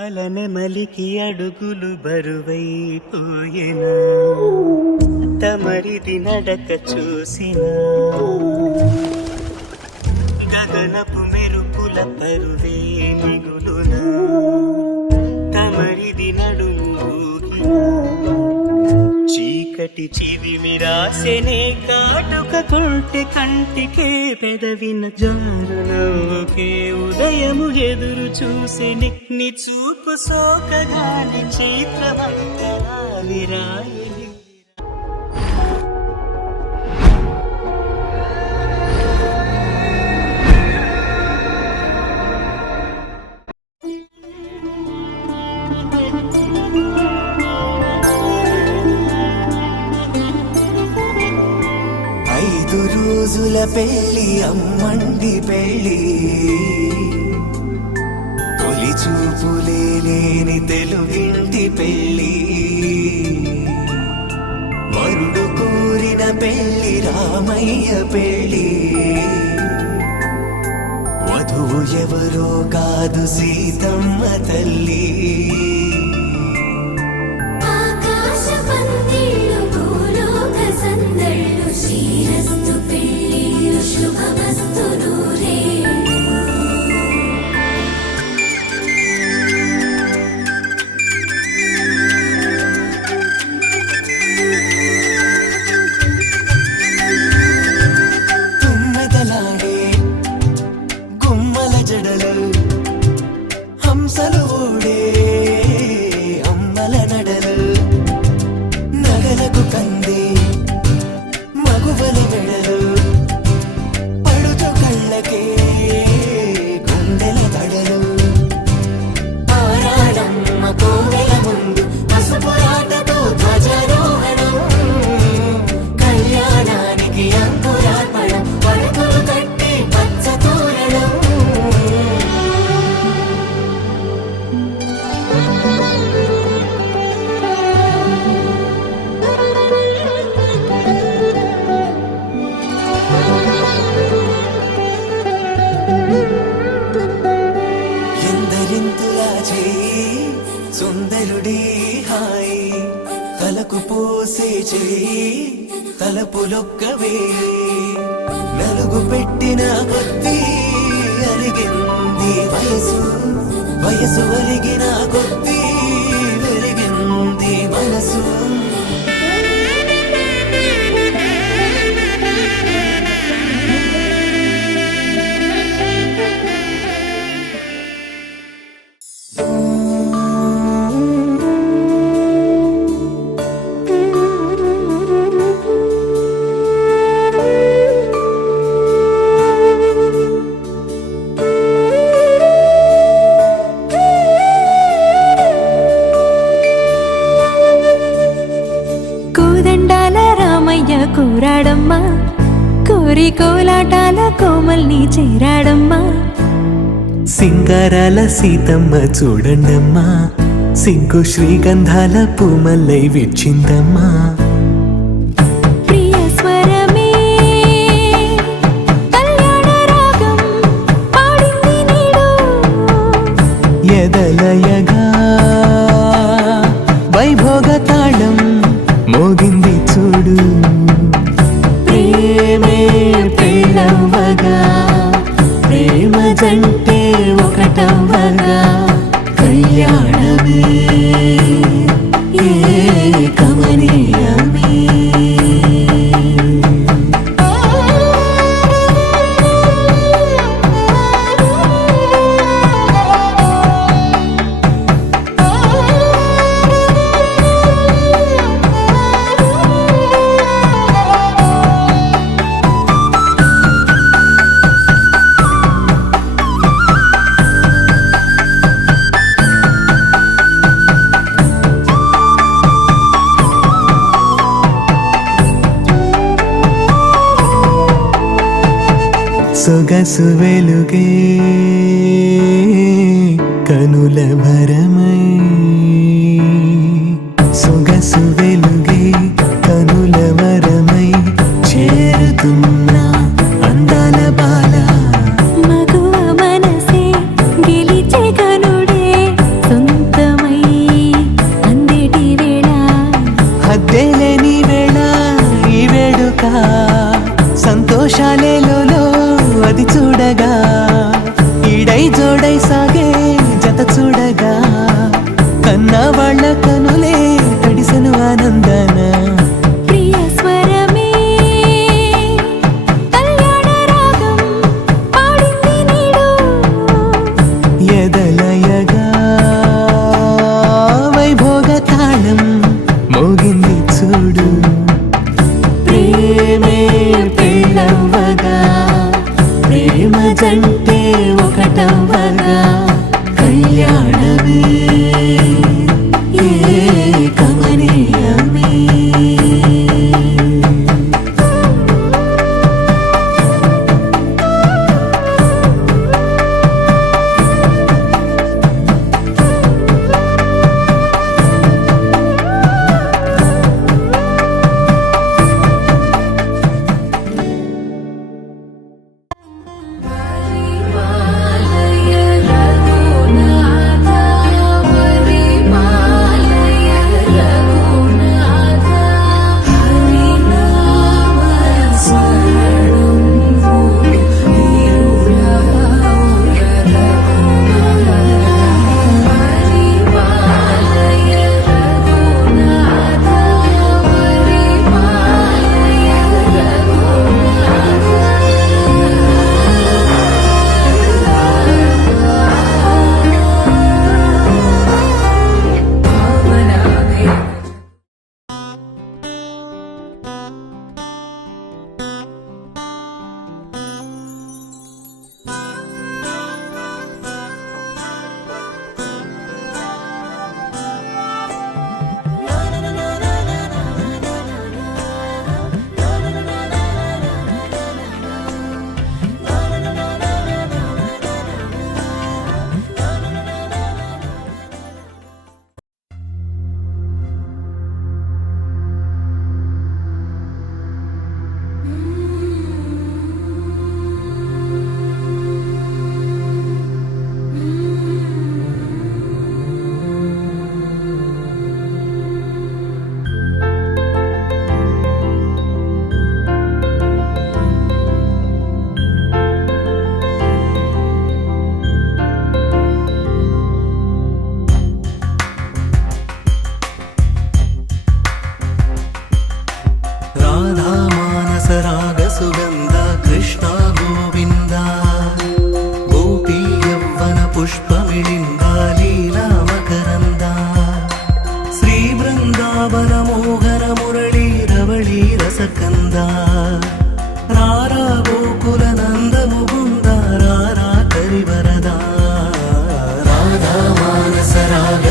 అలనె మలికి అడుగులు బరువైపోయెనా తమరిది నడక చూసిన గగనపు మెరుపుల పరువే మిగులున తమరిది నడుము చీకటి చిదిమి రాసెనే కాటుక కొంటె కంటికే పెదవిన జారు నవ్వుకే ఉదయము ఎదురు చూసెని నీ చూపు సోకగాని చిత్రమంతరాలిరాయని. రోజుల పెళ్ళి అమ్మండి పెళ్ళి తొలి చూపులే లేని తెలుగింటి పెళ్ళి వరుడు కోరిన పెళ్ళి రామయ్య పెళ్ళి వధువు ఎవరో కాదు సీతమ్మ తల్లి. హంసలు ఓడే అమ్మల నడలు నగలకు కంది మగువల మెడలు పడుచు కళ్ళకే గుండెల తడలు ఆరాడమ్మ కోవెల ముందు పసుపురాటతో ధ్వజారోహణం కళ్యాణానికి అంకురార్పణం పడకలు కట్టి పచ్చ తోరణం. ఎందరింతులా చేయి సుందరుడి హాయి తలకు పోసే చేయి తలపులొక్కవే నలుగు పెట్టిన కొద్దీ అలిగింది వయసు వయసు ఒలిగిన కొద్దీ వెలిగింది మనసు. కూరాడమ్మా కోరి కోలాటాల కోమల్ని చేరాడమ్మా సింగారాల సీతమ్మ చూడండమ్మా సింకు శ్రీగంధాల పూమల్లై విచ్చిందమ్మా. ప్రియ స్వరమే కళ్యాణ రాగం పాడింది నీడు ఎదలయగా వైభోగ తాళం మోగింది చూడు. ప్రేమే పెళ్ళవ్వగా ప్రేమ జంటే ఒకటవ్వగా కళ్యాణమే కమనీయమే. సొగసు వెలుగే కనుల భరమై సొగసు వెలుగే కనుల వరమై చేరుతున్నా అందాల బాల మగువ మనసే గెలిచే కనుడే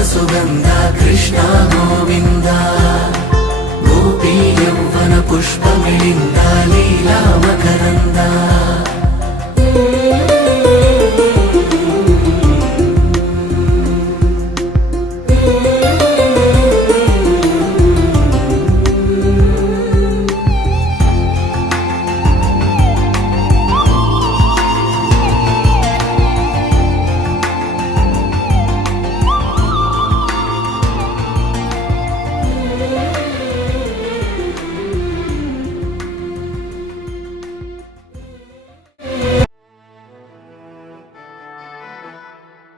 సుగంధ కృష్ణ గోవింద గోపీ యౌవన పుష్పమిళింద లీలా మకరంద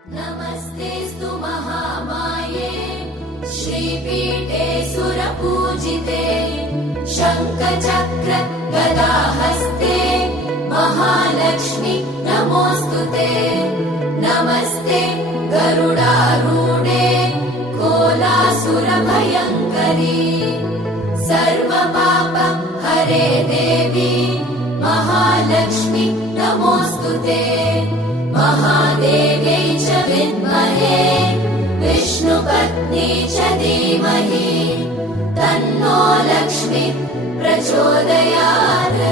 नमस्तेस्तु महामाये श्रीपीठे सुरपूजिते शङ्खचक्र गदाहस्ते महालक्ष्मी नमोऽस्तुते नमस्ते गरुडारूढे कोलासुरभयङ्करी सर्वपाप हरे देवी महालक्ष्मी नमोऽस्तुते महादेव्यै च विद्महे विष्णुपत्नी च धीमहि तन्नो लक्ष्मी प्रचोदयात्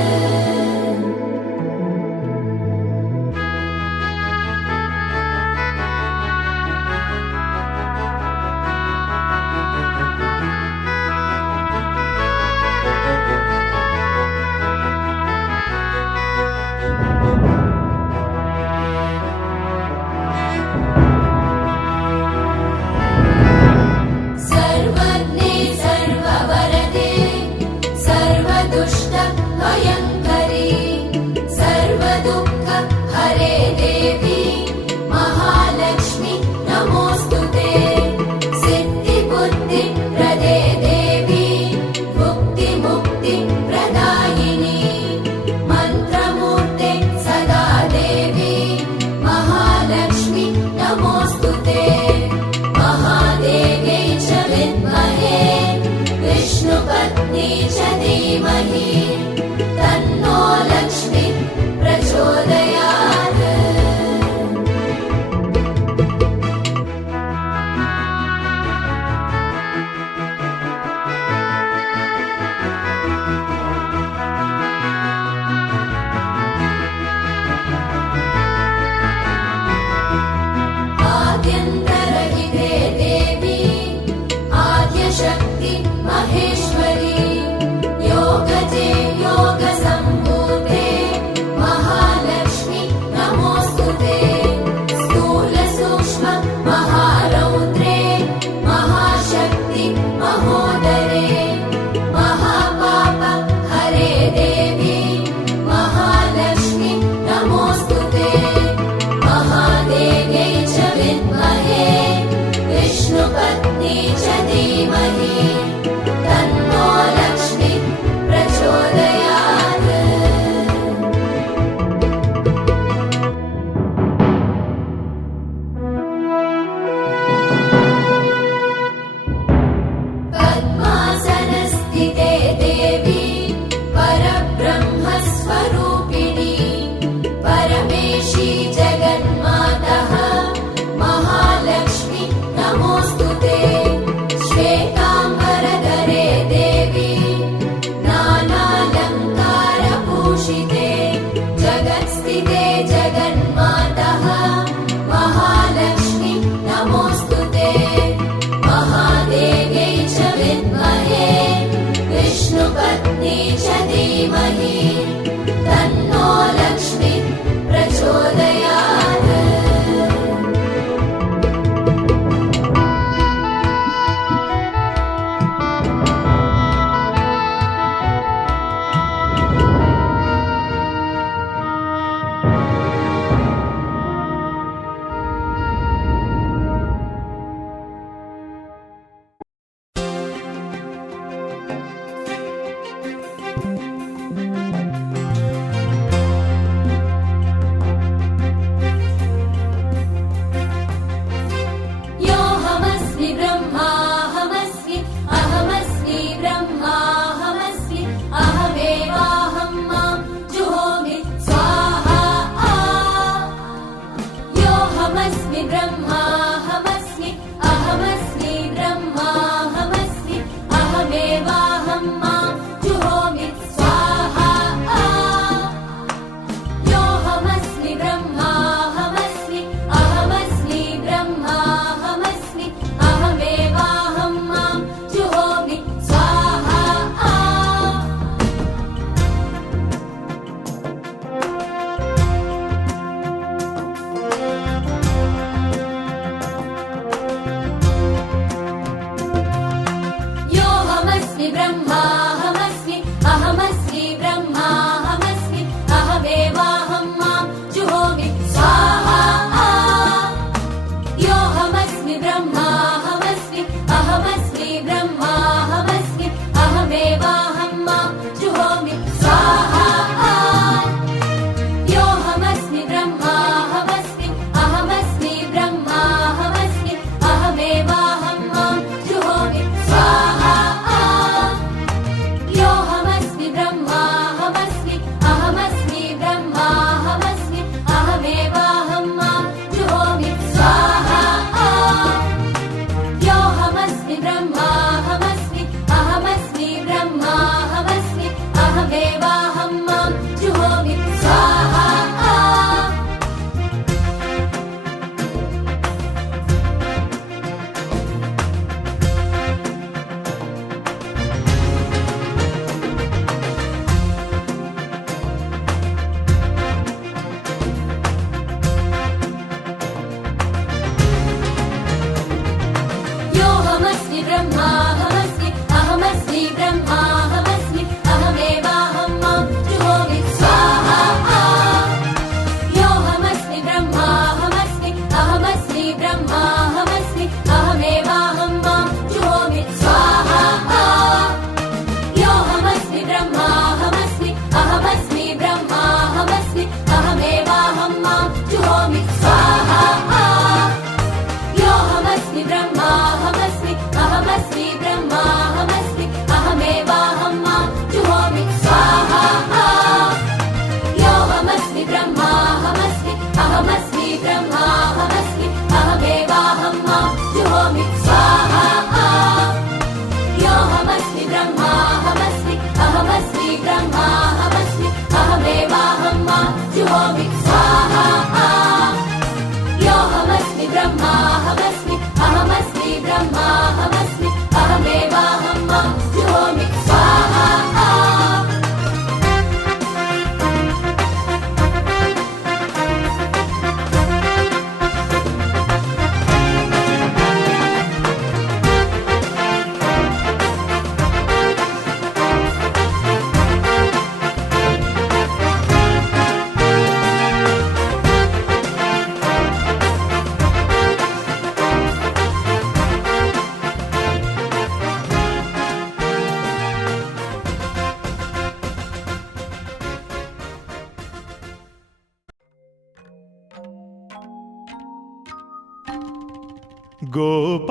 सर्वज्ञे सर्ववरदे सर्वदुष्ट भयङ्करी सर्वदुःख हरे देवी महालक्ष्मी नमोऽस्तुते सिद्धिबुद्धि प्रदे देवी भुक्तिमुक्ति प्रदायिनी मन्त्रमूर्ते सदा देवी महालक्ष्मी नमोऽस्तुते महादेव्यै च विद्महे विष्णुपत्नी च धीमहि तन्नो लक्ष्मी प्रचोदयात् आद्यन्तरहिते देवी आद्यशक्ति महेश्वरी योगजे योगसम्भूते महालक्ष्मी नमोऽस्तुते स्थूलसूक्ष्म महारौद्रे महाशक्ति महोदरे महापाप हरे देवी महालक्ष्मी नमोऽस्तुते महादेव्यै च विद्महे विष्णुपत्नी च धीमहि तन्नो लक्ष्मी प्रचोदयात् पद्मासनस्थिते देवी परब्रह्मस्वरूपिणी परमेशी जगन्मातः महालक्ष्मी नमोऽस्तुते श्वेताम्बरधरे देवी नानालङ्कारभूषिते जगत्स्थिते जगन्मातः महालक्ष्मी नमोऽस्तुते महादेव्यै च विद्महे विष्णुपत्नी च धीमहि तन्नो लक्ष्मी प्रचोदयात् अहमस्मि ब्रह्माहमस्मि अहमस्मि ब्रह्माहमस्मि अहमेवाहं मां जुहोमि स्वाहा योऽहमस्मि ब्रह्माहमस्मि अहमस्मि ब्रह्माहमस्मि अहमेवाहं मां जुहोमि स्वाहा योऽहमस्मि ब्रह्माहमस्मि अहमस्मि ब्रह्माहमस्मि अहमेवाहं मां जुहोमि स्वाहा योऽहमस्मि ब्रह्माहमस्मि अहमस्मि ब्रह्माहमस्मि अहमेवाहं मां जुहोमि स्वाहा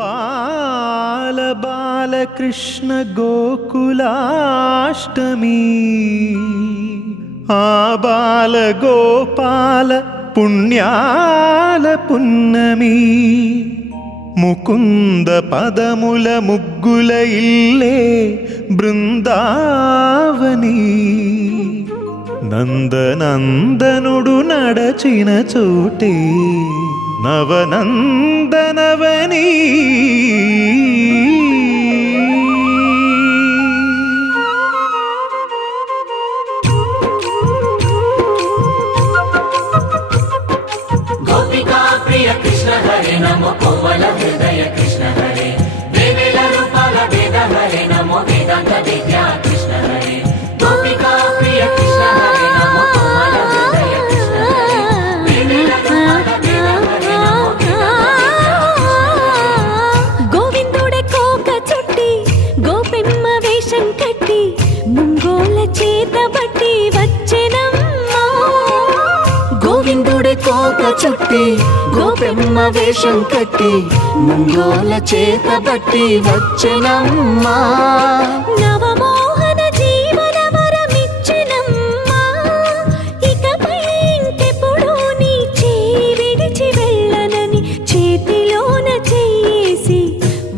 గోపాల బాలకృష్ణ గోకులాష్టమి ఆ బాల గోపాల పుణ్యాల పున్నమి ముకుంద పదముల ముగ్గుల ఇల్లే బృందావని నందనందనుడు నడచిన చోటే నవనందనవని గోపికా ప్రియ కృష్ణ హరే నమో కోమల హృదయ కృష్ణ హరే వేవేల రూపాల వేద హరే నమో వేదాంత విద్యా కృష్ణ హరే గోపికా ప్రియ కృష్ణ హరే నమో కోమల హృదయ కృష్ణ హరే వేవేల రూపాల వేద హరే నమో గోవిందుడే కోక చుట్టి గోపెమ్మ వేషం కట్టి ముంగోల చేత బట్టి వచ్చెనమ్మా గోవిందుడే కోక చుట్టి గోపెమ్మ వేషం కట్టి ముంగోల చేత బట్టి వచ్చెనమ్మా నవమోహన జీవన వరమిచ్చెనమ్మా ఇకపై ఇంకెప్పుడు నీ చేయి విడిచి వెళ్ళనని చేతిలోన చేసి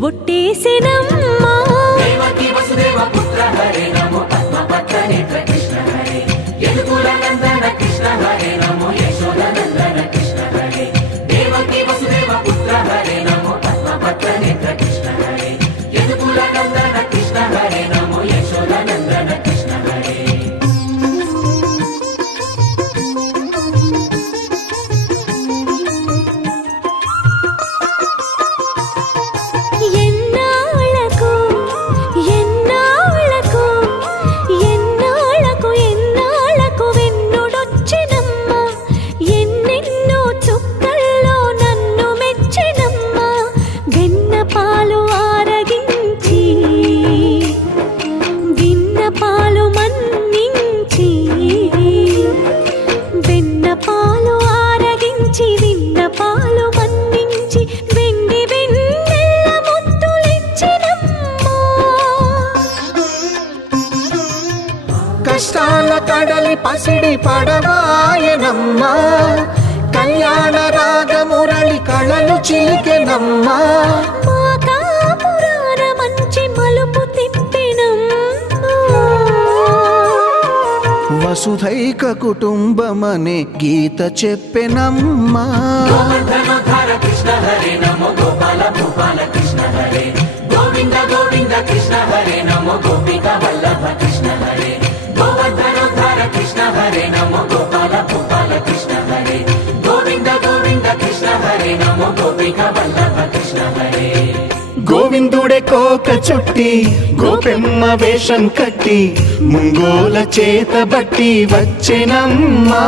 ఒట్టేసెనమ్మా దేవకి వసుదేవ పుత్ర హరే నమో పద్మపత్ర నేత్ర కృష్ణ హరే యదుకుల నందన కృష్ణ హరే నమో యశోద నందన కృష్ణ హరే దేవకి వసుదేవ పుత్ర హరే నమో పద్మపత్ర నేత్ర కృష్ణ హరే యదుకుల నందన కృష్ణ హరే నమో యశోద నందన కృష్ణ హరే ఎన్నాళ్ళకు ఎన్నాళ్ళకు ఎన్నాళ్ళకు ఎన్నాళ్ళకు వెన్నుడొచ్చెనమ్మా ఎన్నెన్నో చుక్కల్లో నన్ను మెచ్చెనమ్మా వెన్న పాలు ఆరగించి విన్న పాలు మన్నించి వెన్న పాలు ఆరగించి విన్న పాలు మన్నించి వెండి వెన్నెల్ల ముద్దులిచ్చినమ్మా కష్టాల కడలి పసిడి పడవాయనమ్మా కళ్యాణ రాగమురళి కళలు చిలికెనమ్మా మా కాపురాన మంచి మలుపు తిప్పినమ్మా వసుధైక కుటుంబమనే గీత చెప్పెనమ్మా గోవర్ధనోద్ధార కృష్ణ హరే నమో గోపాల భూపాల కృష్ణ హరే గోవింద గోవింద కృష్ణ హరే నమో గోపిక వల్లభ కృష్ణ హరే గోవర్ధనోద్ధార కృష్ణ హరే నమో గోపాల భూపాల కృష్ణ హరే గోవింద గోవింద కృష్ణ హరే నమో గోపిక వల్లభ కృష్ణ హరే గోవిందుడే కోక చుట్టి గోపెమ్మ వేషం కట్టి ముంగోల చేత బట్టి వచ్చెనమ్మా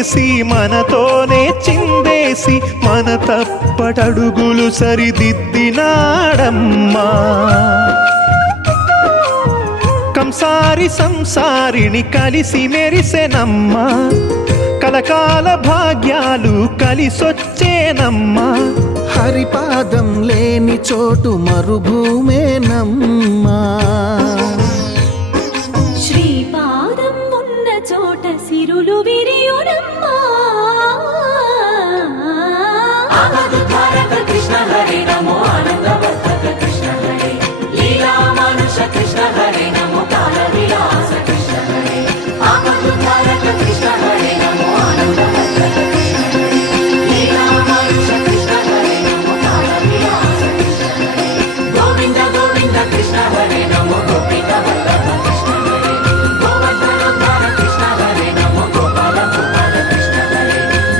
చేసి మనతోనే చిందేసి మన తప్పటడుగులు సరిదిద్దినాడమ్మా కంసారి సంసారిని కలిసి మెరిసెనమ్మా కలకాల భాగ్యాలు కలిసొచ్చేనమ్మా హరిపాదం లేని చోటు మరుభూమేనమ్మా శ్రీపాదం ఉన్న చోట సిరులు విరియునమ్మా ఆనందధారక కృష్ణ హరే నమో ఆనందవర్ధక కృష్ణ హరే లీలా మానుష కృష్ణ హరే నమో కాల విలాస కృష్ణ హరే ఆనందధారక కృష్ణ హరే నమో ఆనందవర్ధక కృష్ణ హరే లీలా మానుష కృష్ణ హరే నమో కాల విలాస కృష్ణ హరే గోవింద గోవింద కృష్ణ హరే నమో గోపిక వల్లభ కృష్ణ హరే గోవర్ధనోద్ధార కృష్ణ హరే నమో గోపాల గోపాల కృష్ణ హరే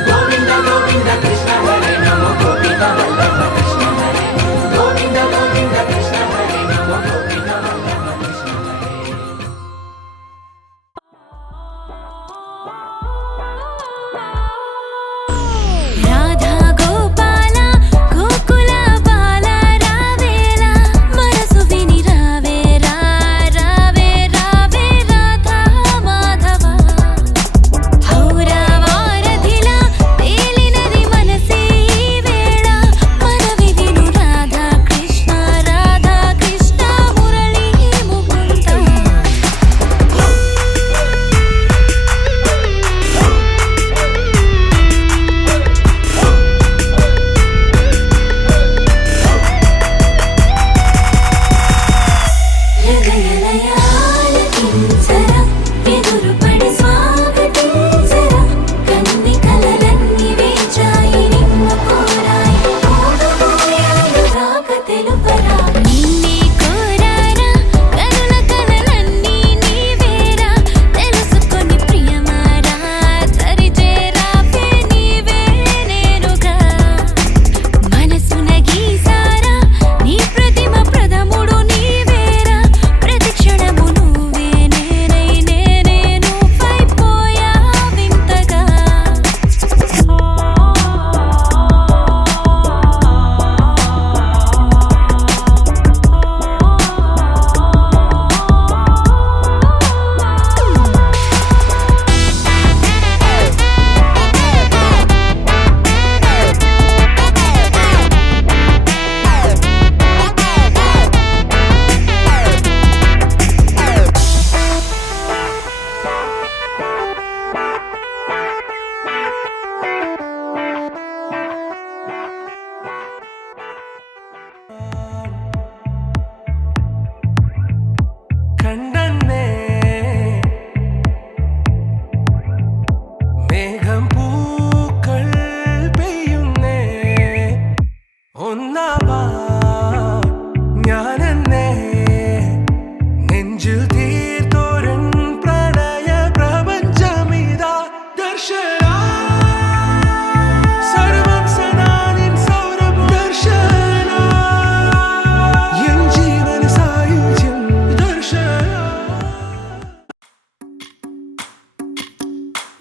గోవింద గోవింద కృష్ణ హరే నమో గోపిక వల్లభ కృష్ణ హరే గోవింద గోవింద కృష్ణ హరే నమో గోపిక వల్లభ కృష్ణ హరే రాధా గోపాల గోకుల బాల రావేలా మనసు విని రావే రావే రావే రాధా మాధవ హౌరా వారధిలా తేలినది మనసే ఈ వేళ మనవి విను రాధా కృష్ణ మురళీ ముకుంద లయలయాలకించర ఎదురుపడి స్వాగతించర కన్ని కలలన్నీ వేచాయి నిన్ను కోరాయి ఓడబోయాలు రాక తెలుపరా నిన్నే కోరారా కనుల కలలన్నీ నీవేరా తెలుసుకొని ప్రియమారా సరిచేరావే నీవే నేరుగా మనసున గీసారా నీ ప్రతిమ ప్రథముడు నీవేరా ప్రతి క్షణము నువ్వే నేను పైపోయా వింతగా കണ്ണന്നേ മേഘം പൂക്കൾ പെയ്യുന്നേ ഒന്നാവാ ഞാനെന്നേ നെഞ്ചിൽ തീർത്തോരൻ പ്രണയ പ്രപഞ്ചമിതാ ദർശന സർവം സനാനിൻ സൗരഭം ദർശന എൻ ജീവന സായുജ്യം ദർശന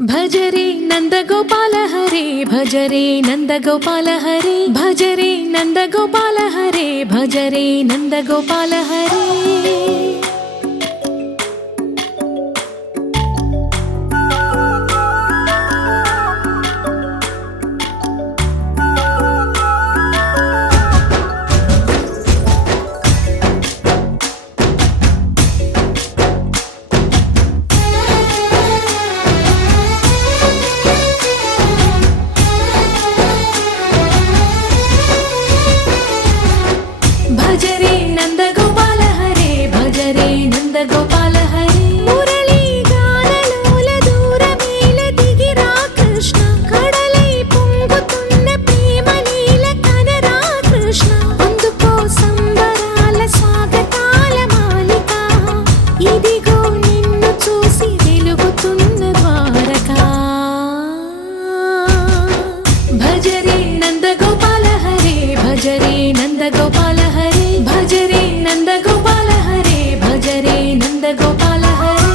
భజరే నందగోపాల హరే భజరే నందగోపాల హరే భజరే నందగోపాల హరే భజరే నందగోపాల హరే భజరే నందగోపాల హరే భజరే నందగోపాల హరే మురళీ గానలోల దూరమేల దిగిరా కృష్ణ కడలై పొంగుతున్న ప్రేమ నీల కనరా కృష్ణ అందుకో సంబరాల స్వాగతాల మాలిక ఇదిగో నిన్ను చూసి వెలుగుతున్న ద్వారకా భజరే నందగోపాల హరే భజరే నందగోపాల హరే భజరే నందగోపాల హరే భజరే నందగోపాల హరే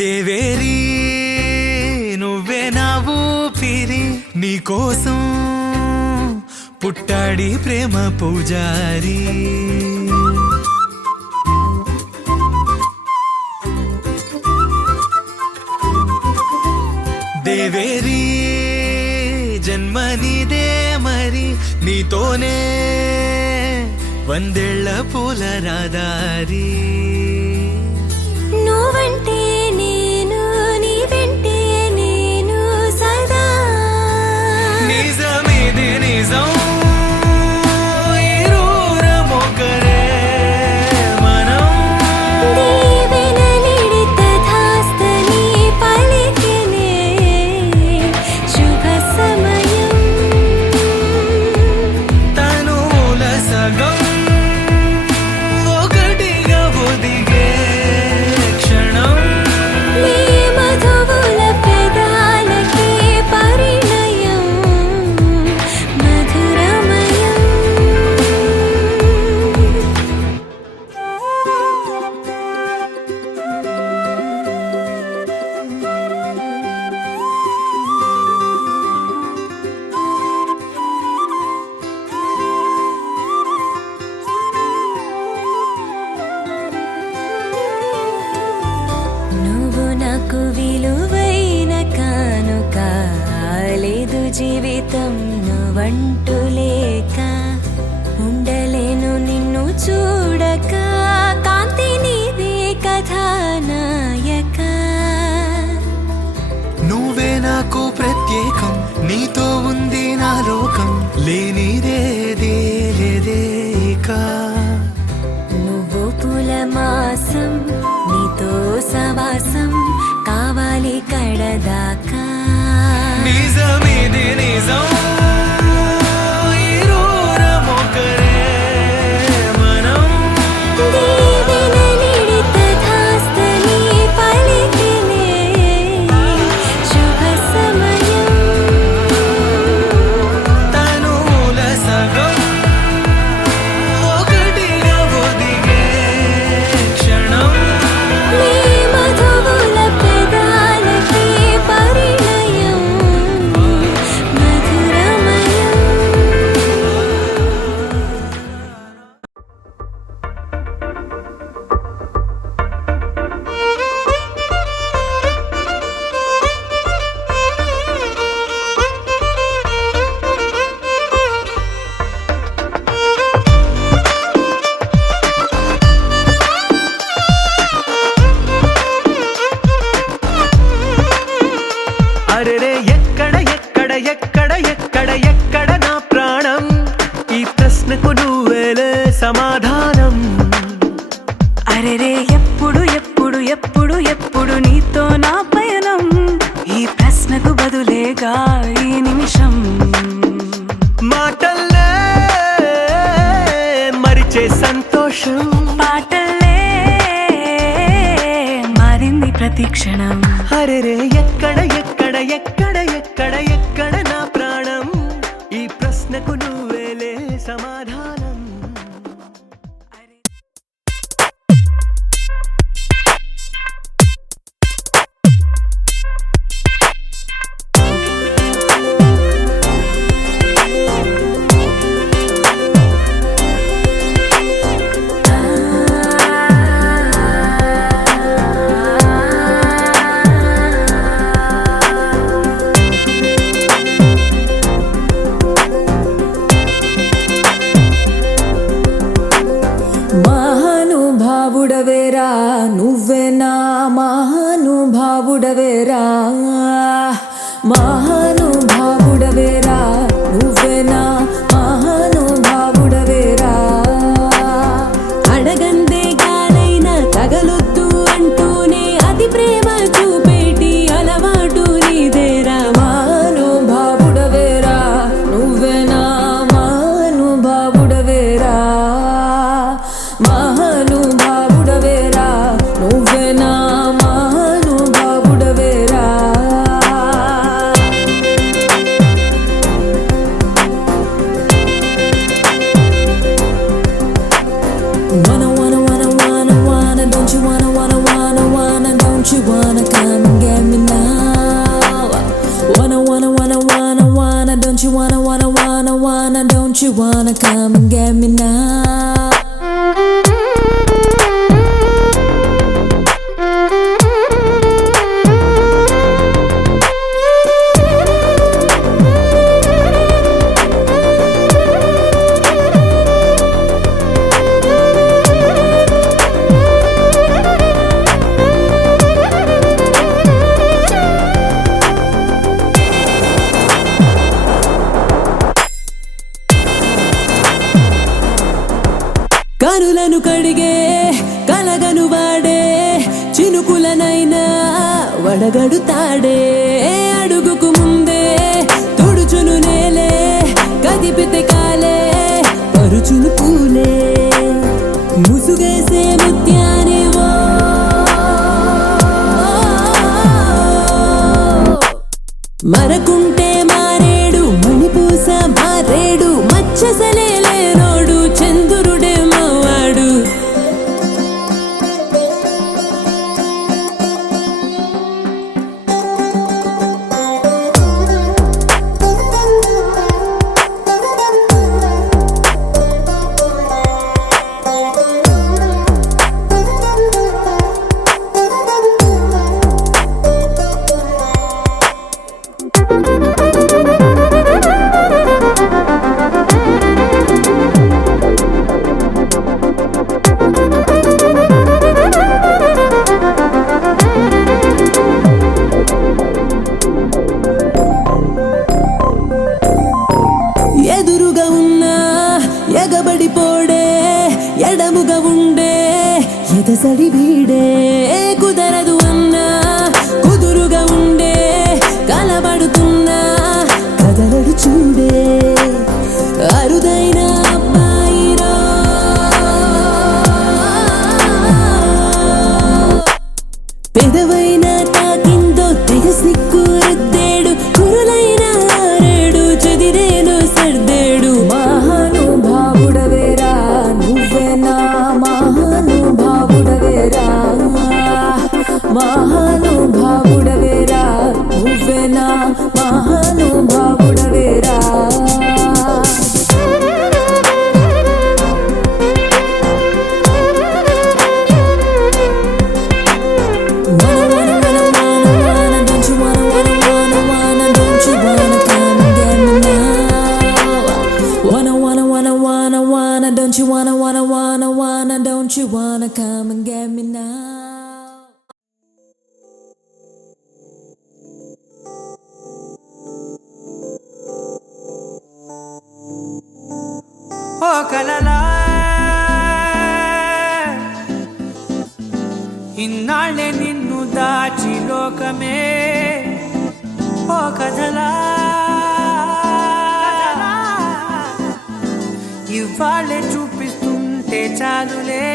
దేవేరి నువ్వే నా ఊపిరి, నీకోసం పుట్టాడి ప్రేమ పూజారి. దేవేరి జన్మనిదే మరి, నీతోనే వందేళ్ల పూల రాదారి. నువ్వంటే నేను, నీ వెంటే నేను సదా. నిజమిది నిజం, ఇరువురమొకరే మనం. దీవెన నిడిత ధాస్తని పలికినే శుభ సమయం. తనుల సగం ఒకటిగా ఒదిగే క్షణం. నీ మధువుల పెదాలకి పరిణయం మధురమయం. నువ్వు నాకు విలువైన కానుక, లేదు జీవితం నువ్వంటూ లేక. ఉండలేను నిన్ను చూడక, కాంతి నీదే కథానాయక. నువ్వే నాకు ప్రత్యేకం, నీతో ఉంది నా లోకం. లేనిదేదే లేదే ఇక. నువ్వు పూల మాసం, నీతో సవాసం కావాలి కడదాకా. నిజమిది నిజం, ఇరువురమొకరే మనం. దీవెన నిడిత ధాస్తని పలికినే శుభ సమయం. తనుల సగం ఒకటిగా ఒదిగే క్షణం. నీ మధువుల పెదాలకి పరిణయం మధురమయం. అరెరే ఎక్కడ ఎక్కడ ఎక్కడ ఎక్కడ ఎక్కడ నా ప్రాణం, ఈ ప్రశ్నకు నువ్వేలే సమాధానం. అరెరే ఎప్పుడు ఎప్పుడు ఎప్పుడు ఎప్పుడు నీతో నా పయనం, ఈ ప్రశ్నకు బదులేగా ఈ నిమిషం. మాటల్లే మరిచే సంతోషం, పాటలే మారింది ప్రతి క్షణం. అరెరే ఎక్కడ ఎక్కడ ఎక్కడ ఎక్కడ ఎక్కడ నా ప్రాణం, ఈ ప్రశ్నకు నువ్వేలే సమాధానం. మహానుభావుడవేరా నువ్వే నా మహానుభావుడవేరా, మహానుభావుడవేరా నువ్వే నా మహానుభావుడవేరా. అడగందే గానైనా తగలొద్దు అంటూనే అతి ప్రేమ చూపేటి అలవాటు నీదేరా. మహానుభావుడవేరా నువ్వే నా మహానుభావుడవేరా, మహానుభావుడవేరా నువ్వే నా మహానుభావుడవేరా. కళ్ళను కడిగే కలగను వాడే చినుకులనైనా వడగడుతాడే అడుగుకు ముందే తుడుచును నేలే కదిపితే కాలే పరుచును పూలే ముసుగేసే ముత్యానివో మరకుంటే మారేడు మణిపూస మారేడు మచ్చసలే లేనోడు చంద్రుడే మావాడు ఎదురుగా ఉన్నా ఎగబడిపోడే ఎడముగా ఉండే ఎదసడి వీడే కుదరదు అన్నా కుదురుగా ఉండే కలబడుతున్నా కదలడు చూడే అరుదైన అబ్బాయిరా పెదవైన తాకిందో తెగ సిక్కు రుద్దేడు కురులైన ఆరేడు చెదిరేను సర్దేడు మహానుభావుడవేరా నువ్వేనా మహానుభావుడవేరా మహానుభావుడవేరా నువ్వేనా మహానుభావుడవేరా Don't you wanna, don't you wanna come and get me now? ఓ కలలా ఇన్నాళ్ళే నిన్ను దాచి లోకమే ఓ కథలా ఇవాళ్ళే చూపిస్తుంటే చాలులే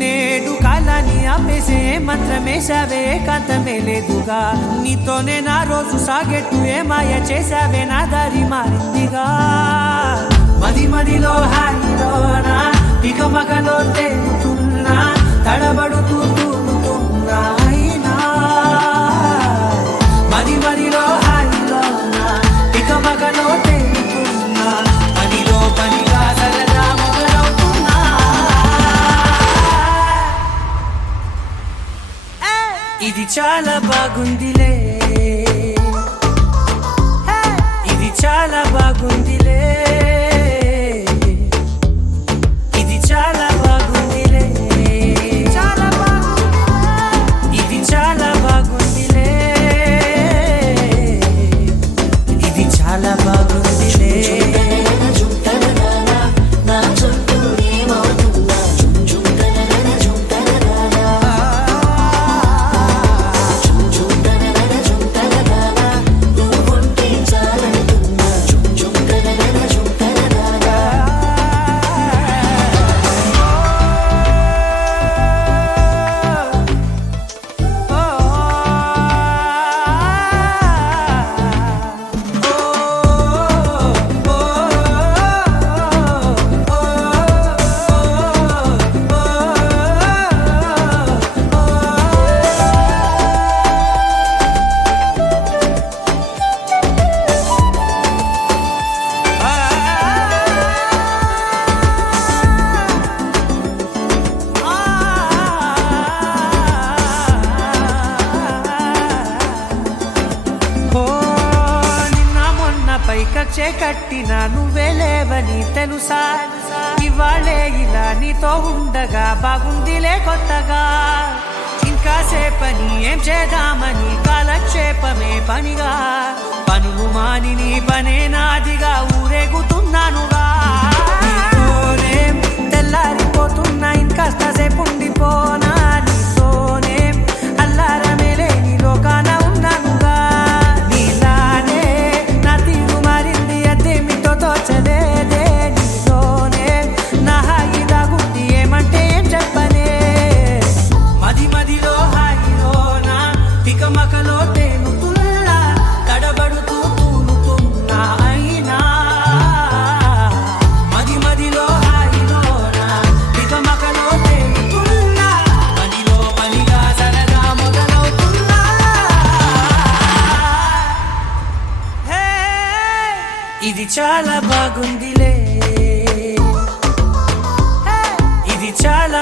నేడు కాలాన్ని ఆపేసే మంత్రమేశావే కాంతమే లేదుగా నీతోనే నా రోజు సాగెట్టు ఏ మాయ చేశావే నా దారి మారిందిగా మది మదిలో హాయిలోనా ఇక మగలో తేలుతున్నా తడబడుతూ తూలుతున్నా అయినా మది మదిలో హాయిలోనా ఇక మగలో తేలుతున్నా పనిలో పనిగా సరదా మొదలవుతున్నా ఇది చాలా బాగుందిలే ఇది చాలా బాగుందిలే ఇది చాలా బాగుందిలే చాలా బాగుంది ఇది చాలా బాగుందిలే ఇది చాలా బాగుందిలే కచ్చే కట్టినా నువ్వే లేవని తెలుసా ఇవాళే ఇలా నీతో ఉండగా బాగుందిలే కొత్తగా ఇంకా సేపని ఏం చేద్దామని కాలక్షేపమే పనిగా పనులు మాని నీ పనే నాదిగా ఊరేగుతున్నానుగా తెల్ల ఇది చాలా బాగుందిలే, ఇది చాలా